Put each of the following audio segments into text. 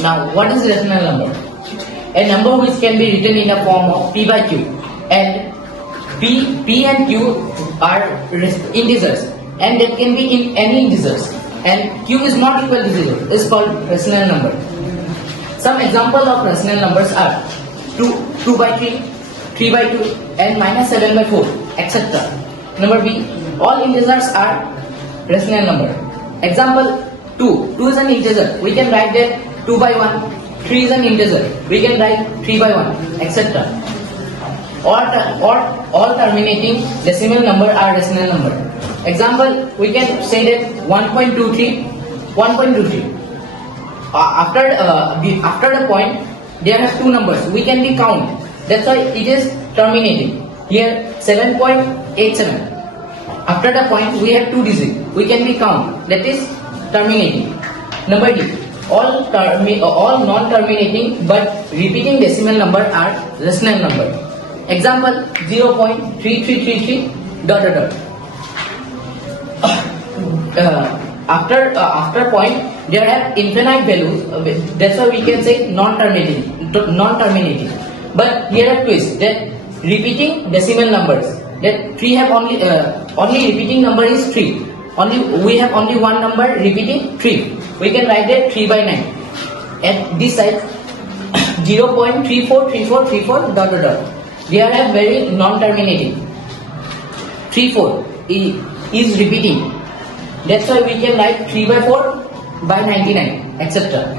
Now, what is rational number? A number which can be written in a form of p by q, and p and q are integers, and that can be in any integers, and q is not equal to 0. Is called rational number. Some example of rational numbers are 2 by 3, 3 by 2, and minus 7 by 4, etc. Number B, all integers are rational number. Example 2 is an integer. We can write that 2 by 1. 3 is an integer. We can write 3 by 1, etc. All terminating decimal number are rational number. Example, we can say that 1.23. After the point, there are two numbers. We can be count. That's why it is terminating. Here 7.87. After the point, we have two digits. We can be count. That is terminating. Number D. All non-terminating but repeating decimal number are rational number. Example 0.3333 ... After point, there are infinite values. That's why we can say non-terminating. But here are twists that repeating decimal numbers. That 3 have only repeating number is 3. We have only one number repeating 3. We can write that 3 by 9. At this side 0.343434 ... They are very non-terminating. 34 is repeating. That's why we can write 3 by 4 by 99, etc.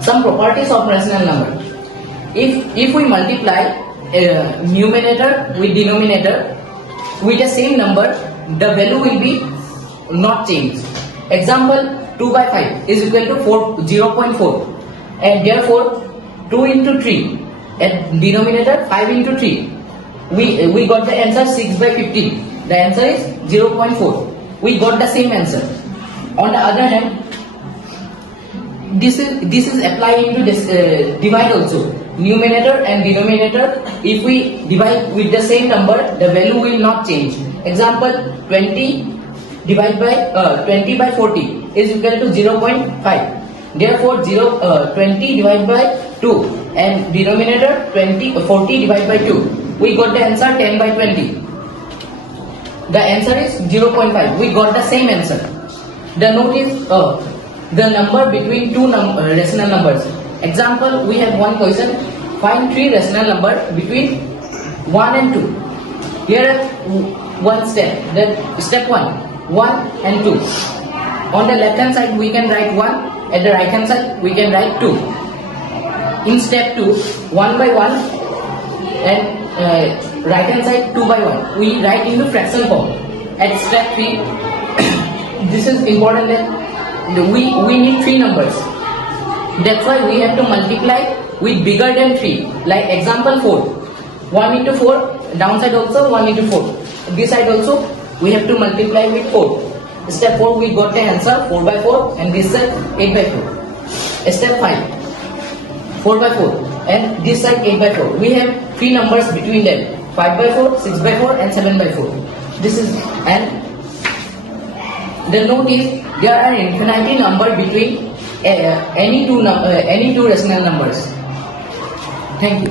Some properties of rational number. If we multiply numerator with denominator with the same number, the value will be not changed. Example 2 by 5 is equal to 0.4, and therefore 2 into 3 at denominator 5 into 3. We got the answer 6 by 15. The answer is 0.4. We got the same answer. On the other hand, this is applying to this divide also. Numerator and denominator, if we divide with the same number, the value will not change. Example 20 by 40 is equal to 0.5. Therefore 20 divided by 2 and denominator 40 divided by 2. We got the answer 10 by 20. The answer is 0.5. We got the same answer. The note is the number between two rational numbers. Example, we have one question. Find three rational number between 1 and 2. Here are one step. That step 1 and 2. On the left hand side we can write 1. At the right hand side we can write 2. In step 2, 1 by 1 and right hand side 2 by 1. We write into fraction form. At step 3, this is important that we need three numbers. That's why we have to multiply with bigger than 3. Like example 4. 1 into 4, downside also 1 into 4. This side also we have to multiply with 4. Step 4 we got the answer 4 by 4, and this side 8 by 4. Step 5, 4 by 4, and this side 8 by 4. We have three numbers between them, 5 by 4, 6 by 4 and 7 by 4. This is, and the note is there are infinity number between any two rational numbers. Thank you.